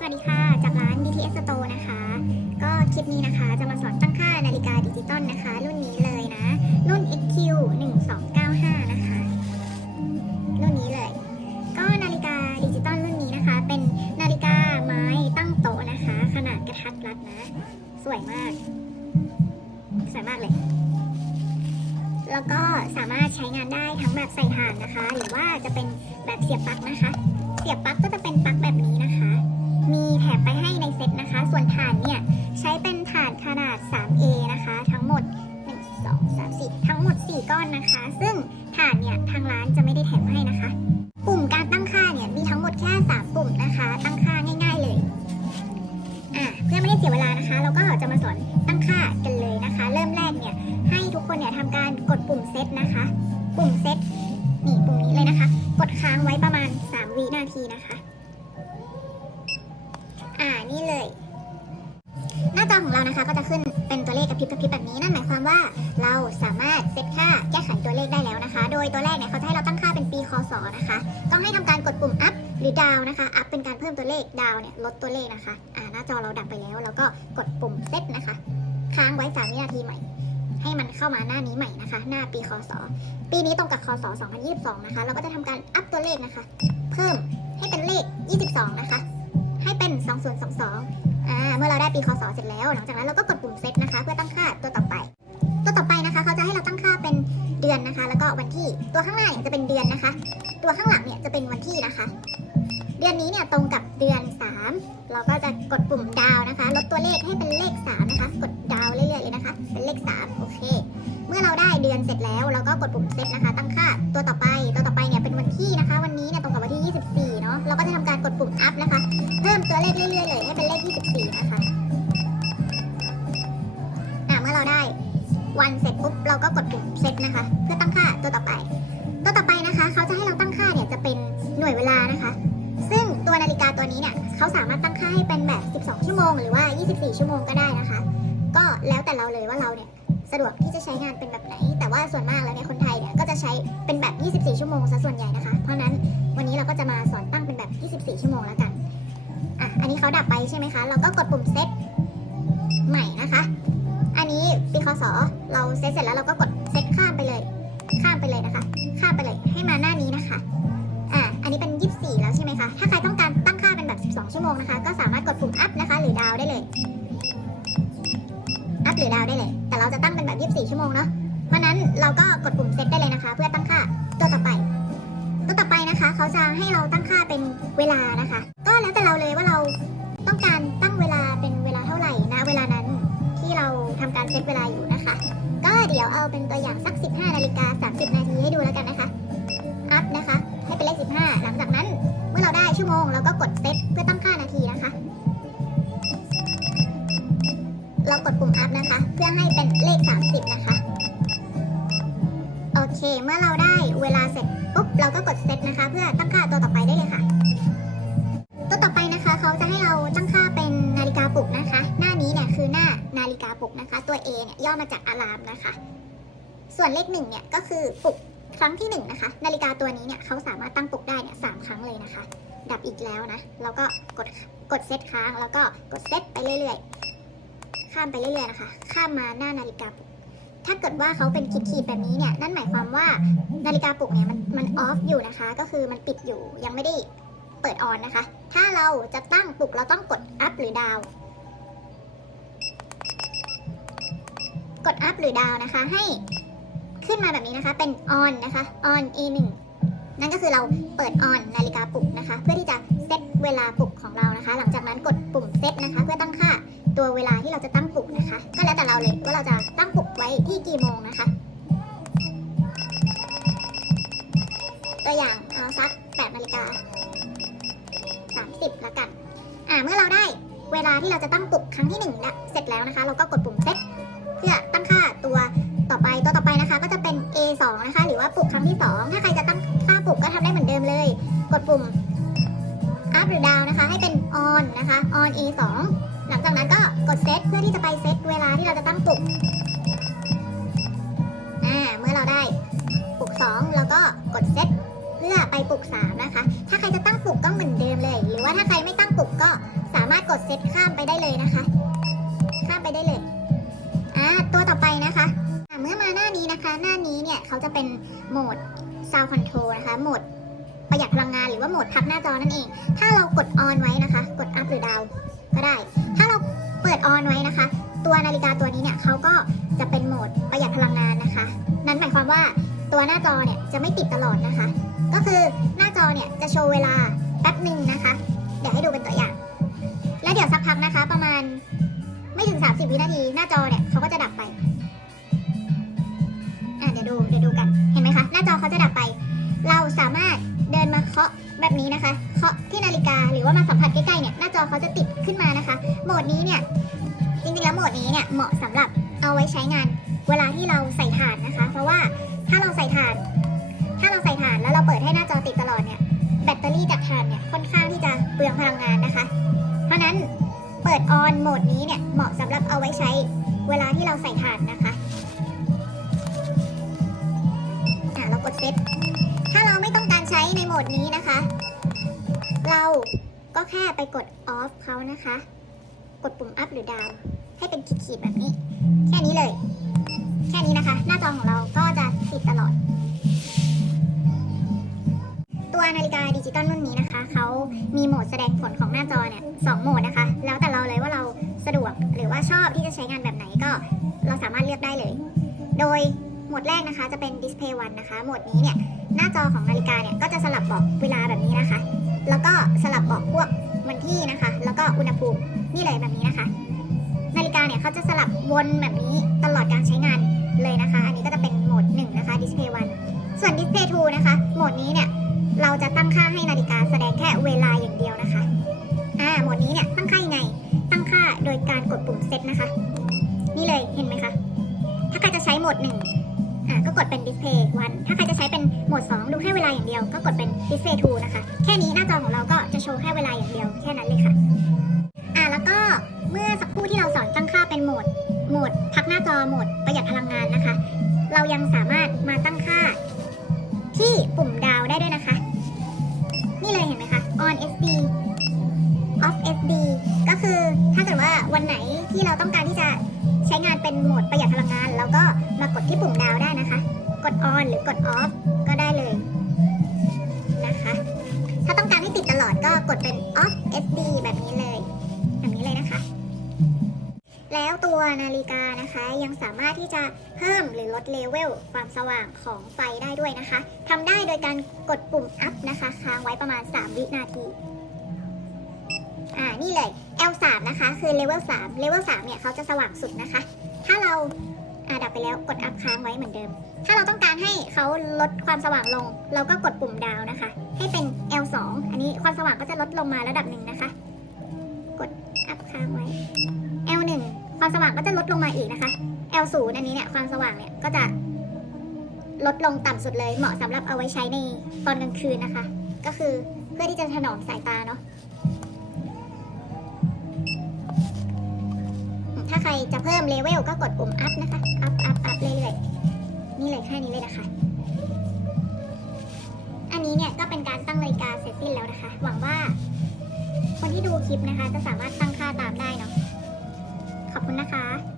สวัสดีค่ะ จากร้าน BTS Store นะคะ ก็คลิปนี้นะคะ จะมาสอนตั้งค่านาฬิกาดิจิตอลนะคะ รุ่นนี้เลยนะ รุ่น XQ 1295 นะคะ รุ่นนี้เลย ก็นาฬิกาดิจิตอลรุ่นนี้นะคะ เป็นนาฬิกาไม้ตั้งโต๊ะนะคะ ขนาดกระทัดรัดนะ สวยมาก สวยมากเลย แล้วก็สามารถใช้งานได้ทั้งแบบใส่ถ่านนะคะ หรือว่าจะเป็นแบบเสียบปลั๊กนะคะ เสียบปลั๊กก็จะเป็นปลั๊กแบบนี้ มีแถมไปให้ในเซ็ตนะคะ ส่วนถานเนี่ย ใช้เป็นถานขนาด 3A นะคะ ทั้งหมด 1 2 3 4 ทั้งหมด 4 ก้อนนะคะ ซึ่งถานเนี่ย ทางร้านจะไม่ได้แถมให้นะคะ ปุ่มการตั้งค่าเนี่ย มีทั้งหมดแค่ 3 ปุ่มนะคะ ตั้งค่าง่าย ๆเลย อะเพื่อไม่ให้เสียเวลานะคะ เราก็จะมาสอนตั้งค่ากันเลยนะคะ เริ่มแรกเนี่ย ให้ทุกคนเนี่ยทำการกดปุ่มเซตนะคะ ปุ่มเซตนี่ปุ่มนี้เลยนะคะ กดค้างไว้ นะคะก็จะขึ้นเป็นตัวเลขกระพริบกระพริบแบบนี้นั่นหมายความว่าเราสามารถเซตค่าแก้ไขตัวเลขได้แล้วนะคะ โดยตัวแรกเนี่ยเขาจะให้เราตั้งค่าเป็นปีคศนะคะ ต้องให้ทำการกดปุ่ม up หรือ down นะคะ up เป็นการเพิ่มตัวเลข down เนี่ยลดตัวเลขนะคะอ่าหน้าจอเราดับไปแล้วแล้วก็กดปุ่มเซตนะคะ ค้างไว้3วินาทีใหม่ ให้มันเข้ามาหน้านี้ใหม่นะคะ หน้าปีคศปีนี้ตรงกับคศ2022นะคะเราก็จะทำการอัพตัวเลขนะคะ เพิ่มให้เป็นเลข 22 นะคะ ให้เป็น 2022 อ่าเมื่อเราได้ปีคศเสร็จแล้ว หลังจากนั้นเราก็กดปุ่มเซตนะคะ เพื่อตั้งค่าตัวต่อไป ตัวต่อไปนะคะเขาจะให้เราตั้งค่าเป็นเดือนนะคะ แล้วก็วันที่ตัวข้างหน้าเนี่ยจะเป็นเดือนนะคะ ตัวข้างหลังเนี่ยจะเป็นวันที่นะคะ เดือนนี้เนี่ยตรงกับเดือน 3 เราก็จะกดปุ่มดาวนะคะลดตัวเลขให้เป็นเลข3นะคะ กดดาวเรื่อยๆเลยนะคะ เป็นเลข3โอเคเมื่อเราได้เดือนเสร็จแล้วเราก็กดปุ่มเซตนะคะ ตั้งค่าตัวต่อไปตัวต่อไปเนี่ยเป็นวันที่นะคะ วันนี้เนี่ยตรงกับวันที่ 24เนาะเราก็จะทำการกดปุ่มอัพนะคะ เพิ่มตัวเลขเรื่อยๆเลย ลานะคะ ซึ่งตัวนาฬิกาตัวนี้เนี่ยเขาสามารถตั้งค่าให้เป็นแบบ 12 ชั่วโมง หรือว่า 24 ชั่วโมงก็ได้นะคะ ก็แล้วแต่เราเลยว่าเราเนี่ยสะดวกที่จะใช้งานเป็นแบบไหน แต่ว่าส่วนมากแล้วเนี่ยคนไทยเนี่ยก็จะใช้เป็นแบบ 24 ชั่วโมงซะส่วนใหญ่นะคะ เพราะนั้นวันนี้เราก็จะมาสอนตั้งเป็นแบบ 24 ชั่วโมงแล้วกันอะอันนี้เขาดับไปใช่ไหมคะ เราก็กดปุ่มเซตใหม่นะคะ อันนี้ปีคศเราเซตเสร็จแล้วเราก็กดเซตข้ามไปเลย ข้ามไปเลยนะคะ ข้ามไปเลยให้มาหน้านี้นะ สามารถกดปุ่ม up นะคะ หรือดาวได้เลย up หรือดาวได้เลย แต่เราจะตั้งเป็นแบบ 24 ชั่วโมงเนาะ เพราะนั้นเราก็กดปุ่มเซตได้เลยนะคะ เพื่อตั้งค่าตัวต่อไป ตัวต่อไปนะคะ เขาจะให้เราตั้งค่าเป็นเวลานะคะ ก็แล้วแต่เราเลยว่าเราต้องการตั้งเวลาเป็นเวลาเท่าไหร่นะเวลานั้นที่เราทำการเซตเวลาอยู่นะคะ ก็เดี๋ยวเอาเป็นตัวอย่างสัก 15 นาฬิกา 30 นาทีให้ดูแล้วกันนะคะ อัพนะคะ ให้เป็นเลข 15 หลังจากนั้นเมื่อเราได้ชั่วโมงเราก็กด เรากดปุ่มอัพนะคะ เพื่อให้เป็นเลข 30 นะคะ โอเค เมื่อเราได้เวลาเสร็จปุ๊บเราก็กดเซตนะคะ เพื่อตั้งค่าตัวต่อไปได้เลยค่ะ ตัวต่อไปนะคะเขาจะให้เราตั้งค่าเป็นนาฬิกาปลุกนะคะ หน้านี้เนี่ยคือหน้านาฬิกาปลุกนะคะ ตัว A เนี่ยย่อมาจากอะลามนะคะ ส่วนเลขหนึ่งเนี่ยก็คือปลุกครั้งที่หนึ่งนะคะ นาฬิกาตัวนี้เนี่ยเขาสามารถตั้งปลุกได้เนี่ยสามครั้งเลยนะคะ ดับอีกแล้วนะ แล้วก็กดกดเซตค้างแล้วก็กดเซตไปเรื่อยๆ ข้ามไปเรื่อยๆนะคะ ข้ามมาหน้านาฬิกาปลุก ถ้าเกิดว่าเขาเป็นขีดๆแบบนี้เนี่ย นั่นหมายความว่านาฬิกาปลุกเนี่ยมันมันออฟอยู่นะคะ ก็คือมันปิดอยู่ยังไม่ได้เปิดออนนะคะ ถ้าเราจะตั้งปลุกเราต้องกดอัพหรือดาว กดอัพหรือดาวนะคะ ให้ขึ้นมาแบบนี้นะคะ เป็นออนนะคะ on a1 นั่นก็คือเราเปิดออนนาฬิกาปลุกนะคะ เพื่อที่จะเซตเวลาปลุกของเรานะคะ หลังจากนั้นกดปุ่มเซตนะคะ เพื่อตั้งค่า ตัวเวลาที่เราจะตั้งปลุกนะคะ ก็แล้วแต่เราเลยว่าเราจะตั้งปลุกไว้ที่กี่โมงนะคะ ตัวอย่างเอาสัก8นาฬิกา30แล้วกัน อ่าเมื่อเราได้เวลาที่เราจะตั้งปลุกครั้งที่1แล้วเสร็จแล้วนะคะ เราก็กดปุ่มเซตเพื่อตั้งค่าตัวต่อไปตัวต่อไปนะคะ ก็จะเป็น A2 นะคะ หรือว่าปลุกครั้งที่ 2 ถ้าใครจะตั้งค่าปลุกก็ทำได้เหมือนเดิมเลย กดปุ่ม up หรือ down นะคะ ให้เป็น on นะคะ on A2 หลังจากนั้นก็กดเซตเพื่อที่จะไปเซตเวลาที่เราจะตั้งปลุกอ่าเมื่อเราได้ปลุก 2 แล้วก็กดเซตเพื่อไปปลุก 3 นะคะ ถ้าใครจะตั้งปลุกก็เหมือนเดิมเลย หรือว่าถ้าใครไม่ตั้งปลุกก็สามารถกดเซตข้ามไปได้เลยนะคะ ข้ามไปได้เลยอ่าตัวต่อไปนะคะเมื่อมาหน้านี้นะคะ หน้านี้เนี่ยเขาจะเป็นโหมด Sound Control นะคะ โหมดประหยัดพลังงานหรือว่าโหมดพักหน้าจอนั่นเอง ถ้าเรากดออนไว้นะคะ กด up หรือ down ฬิกาตัวนี้เนี่ยเขาก็จะเป็นโหมดประหยัดพลังงานนะคะ นั่นหมายความว่าตัวหน้าจอเนี่ยจะไม่ติดตลอดนะคะ ก็คือหน้าจอเนี่ยจะโชว์เวลาแป๊บหนึ่งนะคะ เดี๋ยวให้ดูเป็นตัวอย่าง แล้วเดี๋ยวสักพักนะคะ ประมาณไม่ถึง 30 วินาทีหน้าจอเนี่ยเขาก็จะดับไปอะเดี๋ยวดูเดี๋ยวดูกันเห็นไหมคะหน้าจอเขาจะดับไป เราสามารถเดินมาเคาะแบบนี้นะคะ เคาะที่นาฬิกาหรือว่ามาสัมผัสใกล้ๆเนี่ยหน้าจอเขาจะติดขึ้นมานะคะ โหมดนี้เนี่ย จริงๆแล้วโหมดนี้เนี่ยเหมาะสำหรับเอาไว้ใช้งาน เวลาที่เราใส่ถ่านนะคะ เพราะว่าถ้าเราใส่ถ่าน ถ้าเราใส่ถ่านแล้วเราเปิดให้หน้าจอติดตลอดเนี่ยแบตเตอรี่จากถ่านเนี่ยค่อนข้างที่จะเปลืองพลังงานนะคะ เพราะนั้นเปิดออนโหมดนี้เนี่ยเหมาะสำหรับเอาไว้ใช้เวลาที่เราใส่ถ่านนะคะอะเรากดเซตถ้าเราไม่ต้องการใช้ในโหมดนี้นะคะ เราก็แค่ไปกด off เขานะคะ กดปุ่ม up หรือ down ให้เป็นขีดๆแบบนี้ แค่นี้เลย แค่นี้นะคะ หน้าจอของเราก็จะติดตลอด ตัวนาฬิกาดิจิตอลรุ่นนี้นะคะ เขามีโหมดแสดงผลของหน้าจอเนี่ยสองโหมดนะคะ แล้วแต่เราเลยว่าเราสะดวกหรือว่าชอบที่จะใช้งานแบบไหนก็เราสามารถเลือกได้เลย โดยโหมดแรกนะคะจะเป็น Display One นะคะ โหมดนี้เนี่ย หน้าจอของนาฬิกาเนี่ย ก็จะสลับบอกเวลาแบบนี้นะคะ แล้วก็สลับบอกพวกวันที่นะคะ แล้วก็อุณหภูมิ นี่เลยแบบนี้นะคะ นาฬิกาเนี่ยเขาจะสลับวนแบบนี้ตลอดการใช้งานเลยนะคะ อันนี้ก็จะเป็นโหมด1นะคะ Display One ส่วน Display 2นะคะ โหมดนี้เนี่ยเราจะตั้งค่าให้นาฬิกาแสดงแค่เวลาอย่างเดียวนะคะอ่าโหมดนี้เนี่ยตั้งค่ายังไง ตั้งค่าโดยการกดปุ่มเซตนะคะ นี่เลยเห็นไหมคะ ถ้าใครจะใช้โหมดหนึ่งอ่าก็กดเป็น Display 1ถ้าใครจะใช้เป็นโหมด 2 ดูแค่เวลาอย่างเดียว ก็กดเป็น Display 2นะคะ แค่นี้หน้าจอของเราก็จะโชว์แค่เวลาอย่างเดียวแค่นั้นเลยค่ะ เมื่อสักครู่ที่เราสอนตั้งค่าเป็นโหมด โหมดพักหน้าจอโหมดประหยัดพลังงานนะคะ เรายังสามารถมาตั้งค่าที่ปุ่มดาวได้ด้วยนะคะ นี่เลยเห็นไหมคะ on SD off SD ก็คือถ้าเกิดว่าวันไหนที่เราต้องการที่จะใช้งานเป็นโหมดประหยัดพลังงานเราก็มากดที่ปุ่มดาวได้นะคะ กด on หรือกด off ก็ได้เลยนะคะ ถ้าต้องการให้ติดตลอดก็กดเป็น off ตัวนาฬิกานะคะ ยังสามารถที่จะเพิ่มหรือลดเลเวลความสว่างของไฟได้ด้วยนะคะทำได้โดยการกดปุ่ม up นะคะค้างไว้ประมาณ 3 วินาทีอ่านี่เลย L3 นะคะคือเลเวล3เลเวล3เนี่ยเขาจะสว่างสุดนะคะ ถ้าเราอ่าดับไปแล้วกด up ค้างไว้เหมือนเดิม ถ้าเราต้องการให้เขาลดความสว่างลง เราก็กดปุ่มดาวนะคะ ให้เป็น L2 อันนี้ความสว่างก็จะลดลงมาระดับหนึ่งนะคะ ความสว่างก็จะลดลงมาอีกนะคะ L0 อันนี้เนี่ยความสว่างเนี่ยก็จะลดลงต่ำสุดเลย เหมาะสำหรับเอาไว้ใช้ในตอนกลางคืนนะคะ ก็คือเพื่อที่จะถนอมสายตาเนาะถ้าใครจะเพิ่มเลเวลก็กดปุ่ม up นะคะ up up up เรื่อยๆนี่เลยแค่นี้เลยนะคะ อันนี้เนี่ยก็เป็นการตั้งนาฬิกาเสร็จสิ้นแล้วนะคะ หวังว่าคนที่ดูคลิปนะคะ จะสามารถตั้งค่าตามได้เนาะ ขอบคุณนะคะ